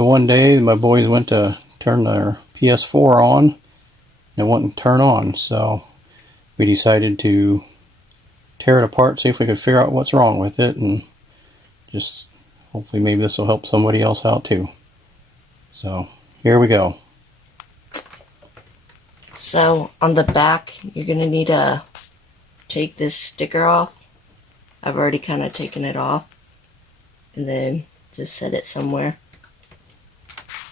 So one day my boys went to turn their PS4 on and it wouldn't turn on, so we decided to tear it apart, see if we could figure out what's wrong with it, and just hopefully maybe this will help somebody else out too. So here we go. So on the back you're going to need to take this sticker off. I've already kind of taken it off, and then just set it somewhere.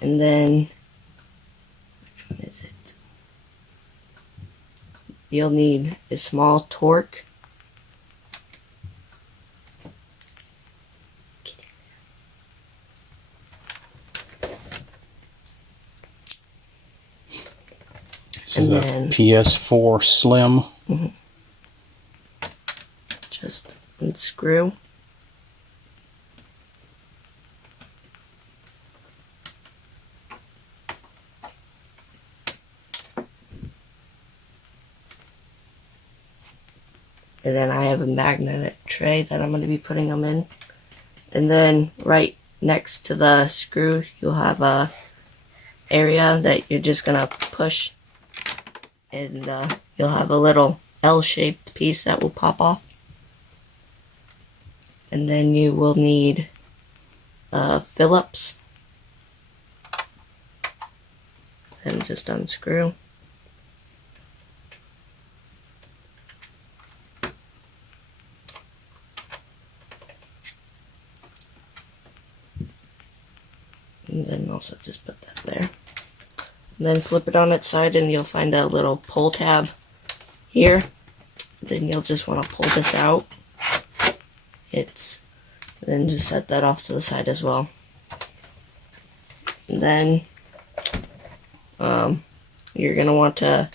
And then, which one is it? You'll need a small torque. This is a PS4 Slim. Just unscrew. And then I have a magnetic tray that I'm going to be putting them in. And then right next to the screw, you'll have a area that you're just going to push. And you'll have a little L-shaped piece that will pop off. And then you will need Phillips. And just unscrew. And then also just put that there. And then flip it on its side and you'll find a little pull tab here. Then you'll just want to pull this out. Then just set that off to the side as well. And then you're going to want to,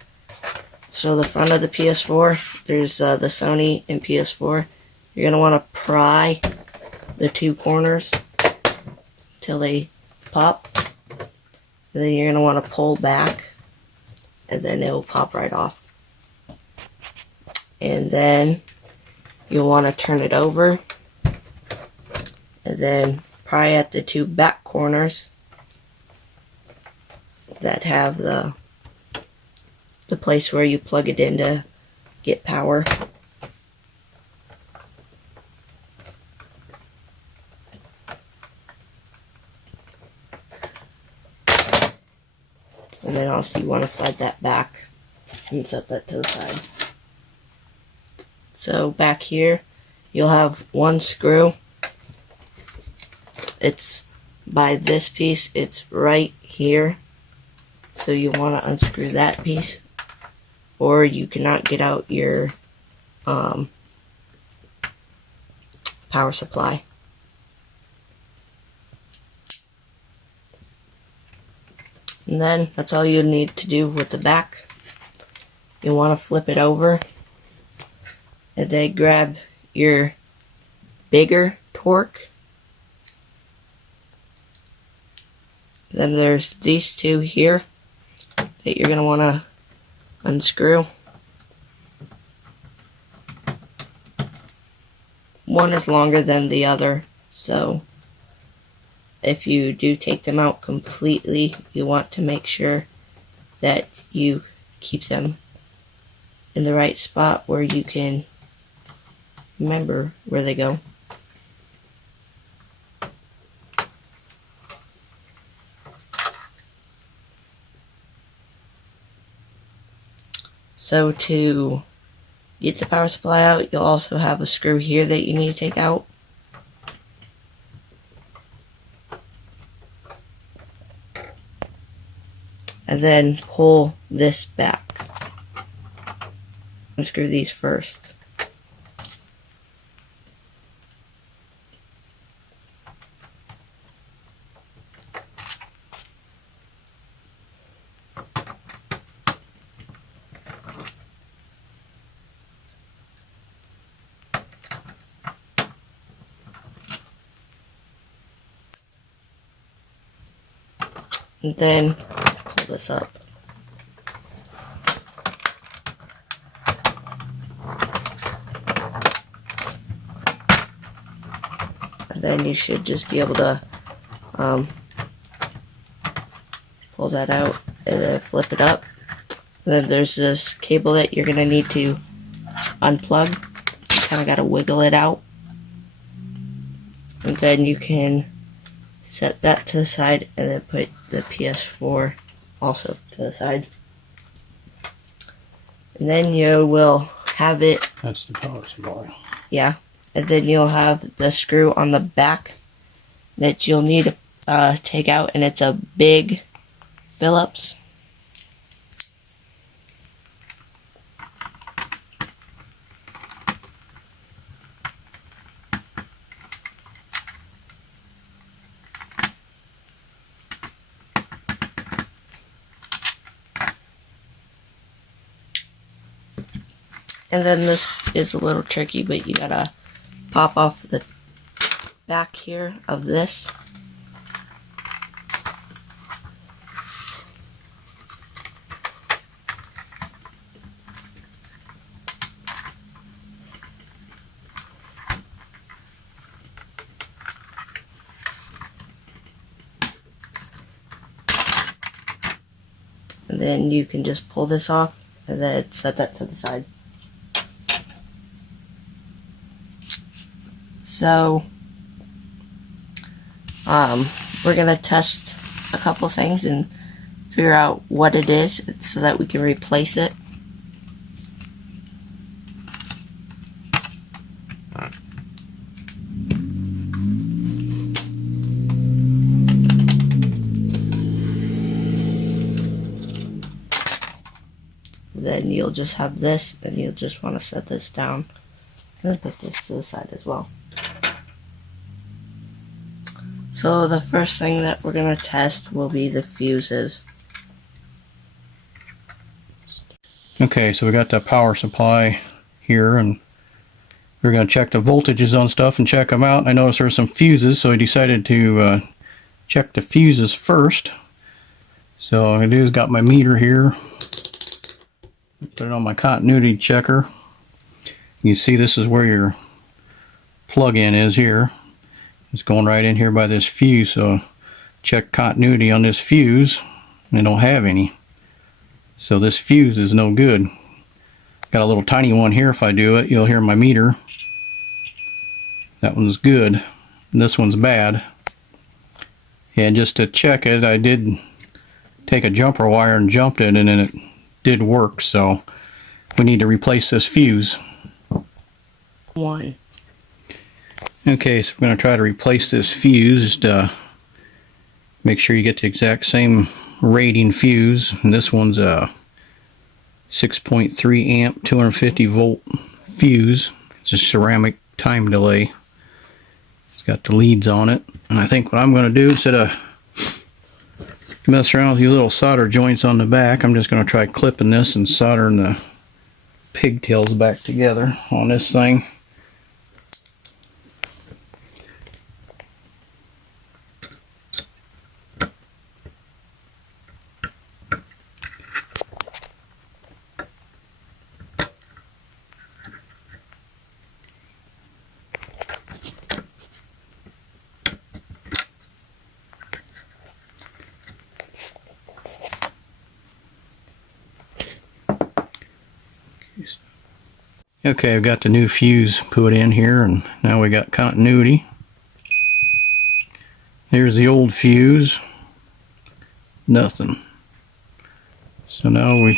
so the front of the PS4, there's the Sony and PS4. You're going to want to pry the two corners until they pop. And then you're going to want to pull back, and then it will pop right off. And then you'll want to turn it over, and then pry at the two back corners that have the place where you plug it in to get power. And then also you want to slide that back and set that to the side. So back here, you'll have one screw. It's by this piece, it's right here. So you want to unscrew that piece, or you cannot get out your power supply. And then that's all you need to do with the back. You want to flip it over, and then grab your bigger torque. Then there's these two here that you're going to want to unscrew. One is longer than the other, so if you do take them out completely, you want to make sure that you keep them in the right spot where you can remember where they go. So to get the power supply out, you'll also have a screw here that you need to take out. And then pull this back. Unscrew these first. And then pull this up. And then you should just be able to pull that out and then flip it up. And then there's this cable that you're going to need to unplug. Kind of got to wiggle it out. And then you can set that to the side and then put the PS4 also to the side. And then you will have it. That's the power supply. Yeah. And then you'll have the screw on the back that you'll need to take out, and it's a big Phillips. And then this is a little tricky, but you gotta pop off the back here of this. And then you can just pull this off and then set that to the side. So, we're going to test a couple things and figure out what it is so that we can replace it. Then you'll just have this, and you'll just want to set this down and then put this to the side as well. So the first thing that we're going to test will be the fuses. Okay, so we got the power supply here, and we're going to check the voltages on stuff and check them out. I noticed there's some fuses, so I decided to check the fuses first. So what I'm going to do is got my meter here. Put it on my continuity checker. You see this is where your plug-in is here. It's going right in here by this fuse, so check continuity on this fuse, and they don't have any. So this fuse is no good. Got a little tiny one here. If I do it, you'll hear my meter. That one's good, and this one's bad. And just to check it, I did take a jumper wire and jumped it, and then it did work, so we need to replace this fuse. One. Okay, so we're going to try to replace this fuse. Just make sure you get the exact same rating fuse. And this one's a 6.3 amp 250 volt fuse. It's a ceramic time delay. It's got the leads on it. And I think what I'm going to do, instead of mess around with these little solder joints on the back, I'm just going to try clipping this and soldering the pigtails back together on this thing. Okay, I've got the new fuse put in here, and now we got continuity. Here's the old fuse. Nothing. So now we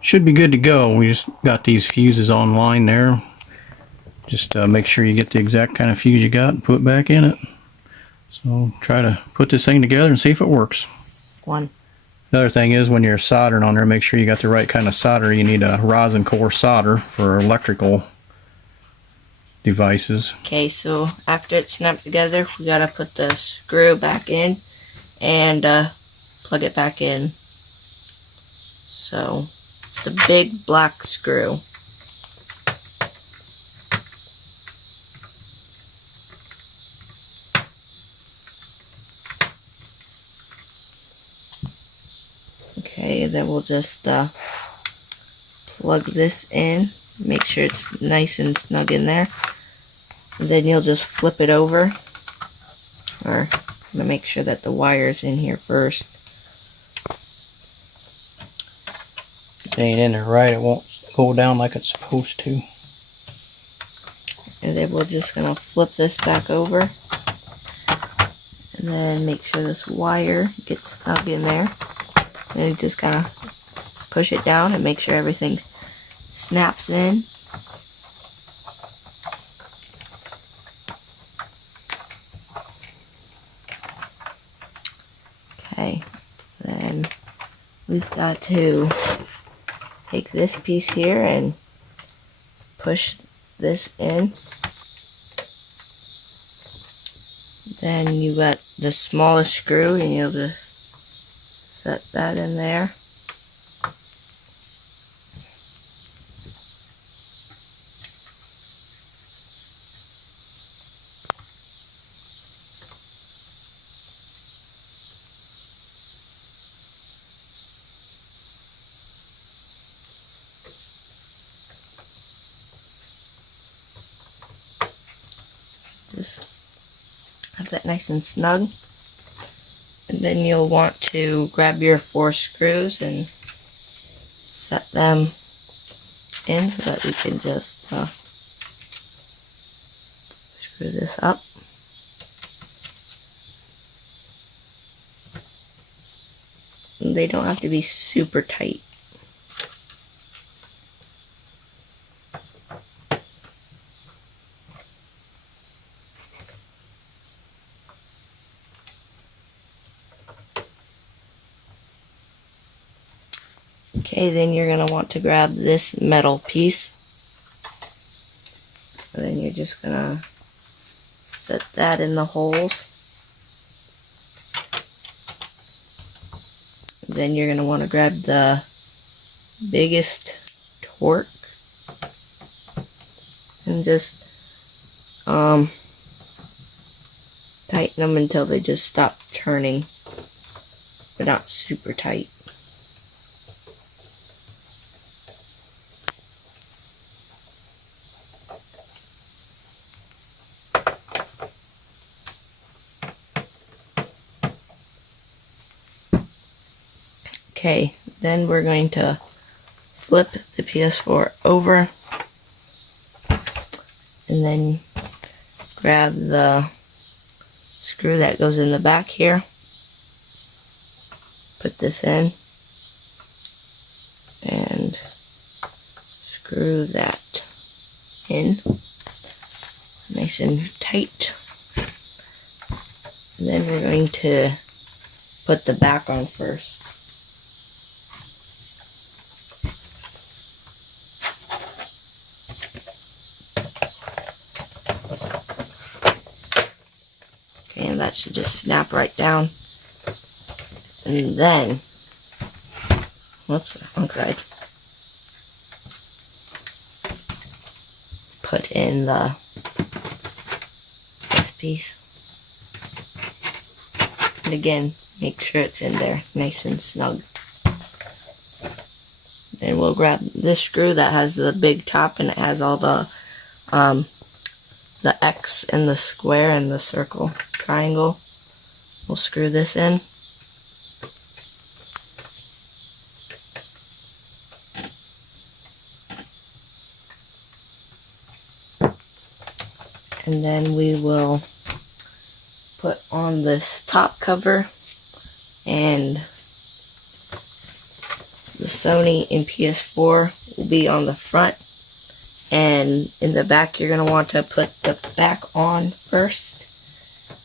should be good to go. We just got these fuses online there. Just make sure you get the exact kind of fuse you got and put back in it. So try to put this thing together and see if it works. One. The other thing is, when you're soldering on there, make sure you got the right kind of solder. You need a rosin core solder for electrical devices. Okay, so after it's snapped together, we gotta put the screw back in and plug it back in. So it's the big black screw. Okay, then we'll just plug this in, make sure it's nice and snug in there. And then you'll just flip it over, or I'm gonna make sure that the wire's in here first. ain't in there right, it won't go down like it's supposed to. And then we're just gonna flip this back over. And then make sure this wire gets snug in there. And you just gotta push it down and make sure everything snaps in. Okay, then we've got to take this piece here and push this in. Then you got the smallest screw and you'll just set that in there. Just have that nice and snug. And then you'll want to grab your 4 screws and set them in so that we can just screw this up. And they don't have to be super tight. Okay, then you're going to want to grab this metal piece. And then you're just going to set that in the holes. Then you're going to want to grab the biggest torque and just tighten them until they just stop turning, but not super tight. Okay, then we're going to flip the PS4 over and then grab the screw that goes in the back here, put this in, and screw that in nice and tight. And then we're going to put the back on first. And that should just snap right down. And then, whoops, wrong side. Put in this piece. And again, make sure it's in there nice and snug. Then we'll grab this screw that has the big top and it has all the X and the square and the circle triangle. We'll screw this in. And then we will put on this top cover, and the Sony and PS4 will be on the front, and in the back you're going to want to put the back on first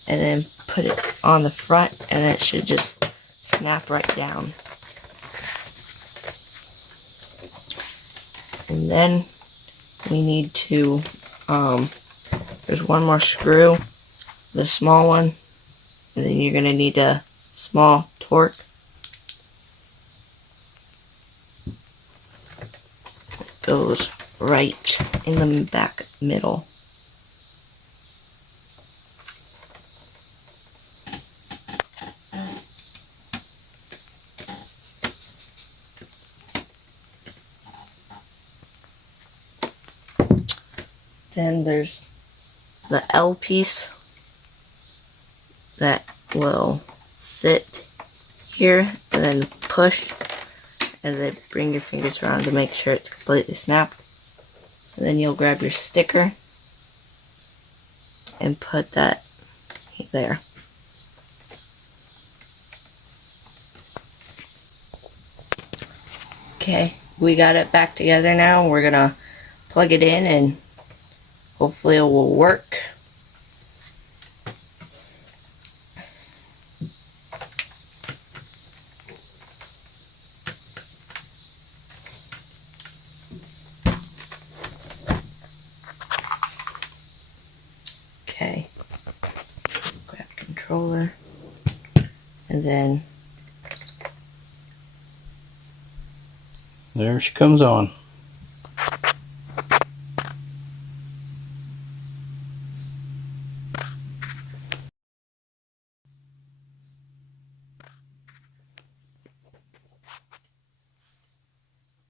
and then put it on the front, and it should just snap right down. And then we need to there's one more screw, the small one, and then you're going to need a small torque. It goes right in the back middle. Then there's the L piece that will sit here and then push, and then bring your fingers around to make sure it's completely snapped. And then you'll grab your sticker and put that there. Okay, we got it back together now. We're gonna plug it in and hopefully it will work. Okay, grab controller, and then There she comes on.